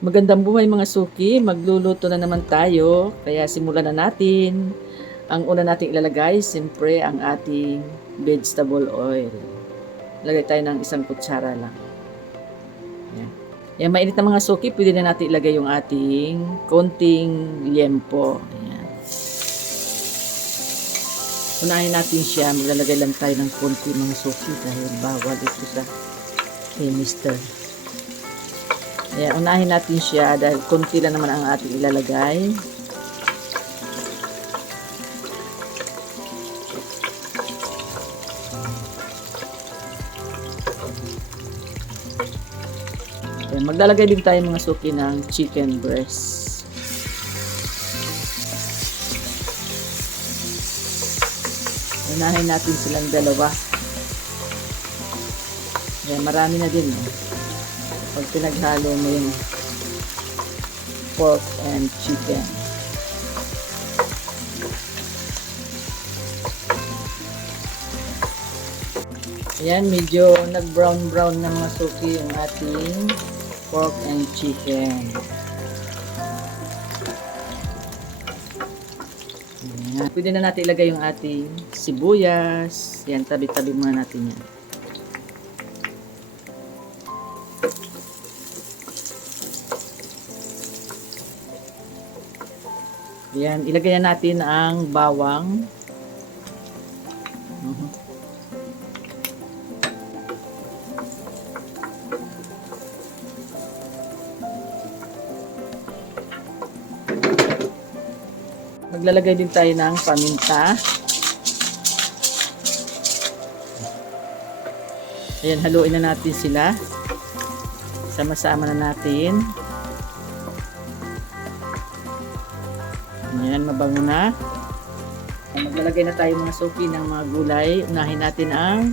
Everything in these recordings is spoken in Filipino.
Magandang buhay mga suki, magluluto na naman tayo, kaya simulan na natin. Ang una nating ilalagay, siyempre ang ating vegetable oil. Lagay tayo ng 1 kutsara lang. Yan. Yan, mainit na mga suki, pwede na natin ilagay yung ating konting liempo. Yan. Unahin natin siya, maglalagay lang tayo ng konti mga suki dahil bawal ito sa Mister. Ayan, unahin natin siya dahil konti lang naman ang ating ilalagay. Ayan, maglalagay din tayo mga suki ng chicken breast. Unahin natin silang dalawa. Ayan, marami na din. Pag pinaghalo mo yung pork and chicken. Ayan, medyo nag-brown na mga suki yung ating pork and chicken. Ayan. Pwede na natin ilagay yung ating sibuyas. Yan, tabi-tabi muna natin yan. Yan, ilagay na natin ang bawang. Maglalagay din tayo ng paminta. Ayan, haluin na natin sila. Sama-sama na natin. Ayan, mabango na. Maglalagay na tayo mga suki ng mga gulay. Unahin natin ang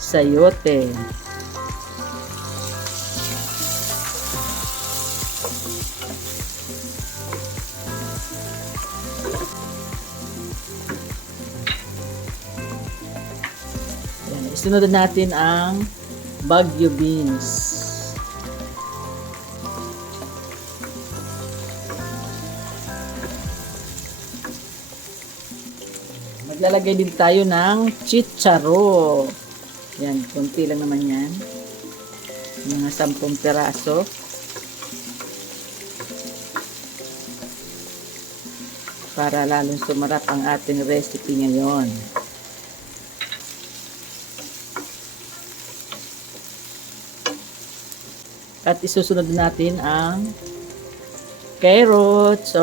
sayote. Ayan, isunod natin ang Baguio beans. Maglalagay din tayo ng chicharo. Yan, konti lang naman yan. Mga 10 piraso. Para lalong sumarap ang ating recipe ngayon. At isusunod natin ang carrots.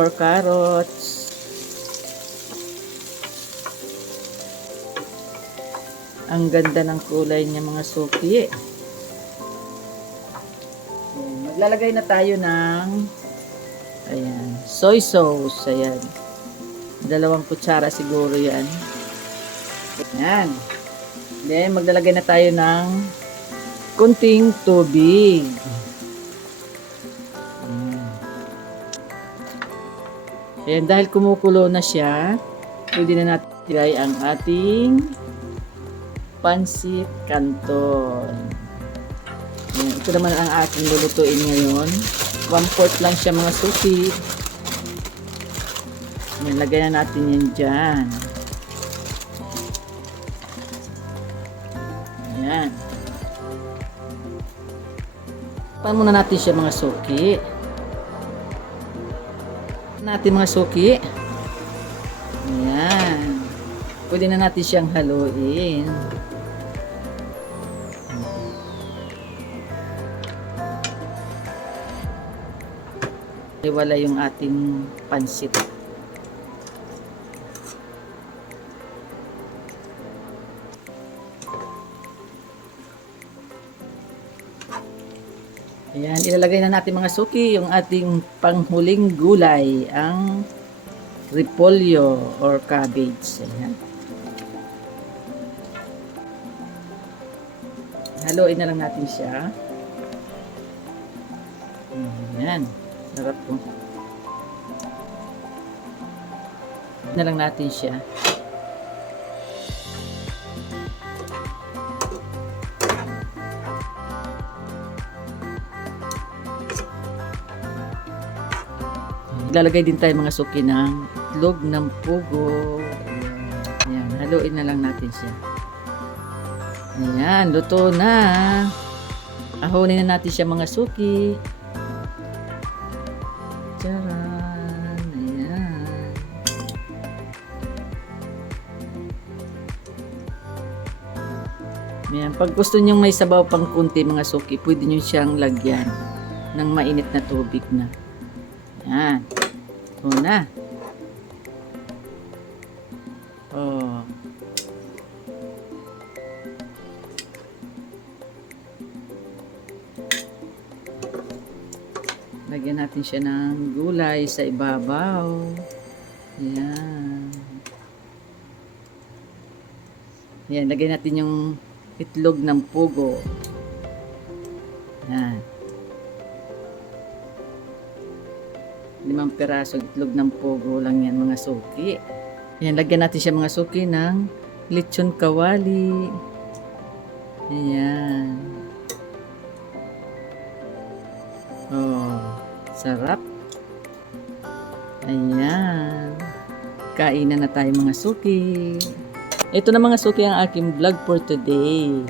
Ang ganda ng kulay niya mga suki. Ayan, maglalagay na tayo ng soy sauce. Ayan. 2 kutsara siguro yan. Ayan. Then, maglalagay na tayo ng kunting tubig. Ayan, dahil kumukulo na siya, pwede na natin ilagay ang ating pansit canton. Ayan, ito naman ang ating lulutuin ngayon. 1/4 lang siya mga suki. Ayan, lagay na natin yan dyan. Ayan. Pan muna natin siya mga suki. Natin mga suki. Ayan. Pwede na natin siyang haluin. Iwala yung ating pansit. Ayan, ilalagay na natin mga suki yung ating panghuling gulay, ang repolyo or cabbage. Ayan. Haluin na lang natin siya. Ayan. Sarap po. Na lang natin siya. Ilalagay din tayo mga suki ng itlog ng pugo. Ayan, haluin na lang natin siya. Ayan, luto na. Ahonin na natin siya mga suki. Charan! Ayan. Ayan. Pag gusto nyo may sabaw pang kunti mga suki, pwede nyo siyang lagyan ng mainit na tubig na. Ayan. O na. Oh. Lagyan natin siya ng gulay sa ibabaw. Ayan. Ayan, lagyan natin yung itlog ng pugo. Ayan. 5 pirasong itlog ng pugo lang yan mga suki. Ayan, lagyan natin siya mga suki ng lechon kawali. Ayan. Oh, sarap. Ayan. Kainan na tayo mga suki. Ito na mga suki ang aking vlog for today.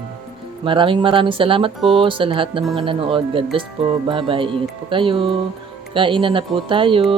Maraming salamat po sa lahat ng mga nanood. God bless po. Bye-bye. Ingat po kayo. Kainan na po tayo.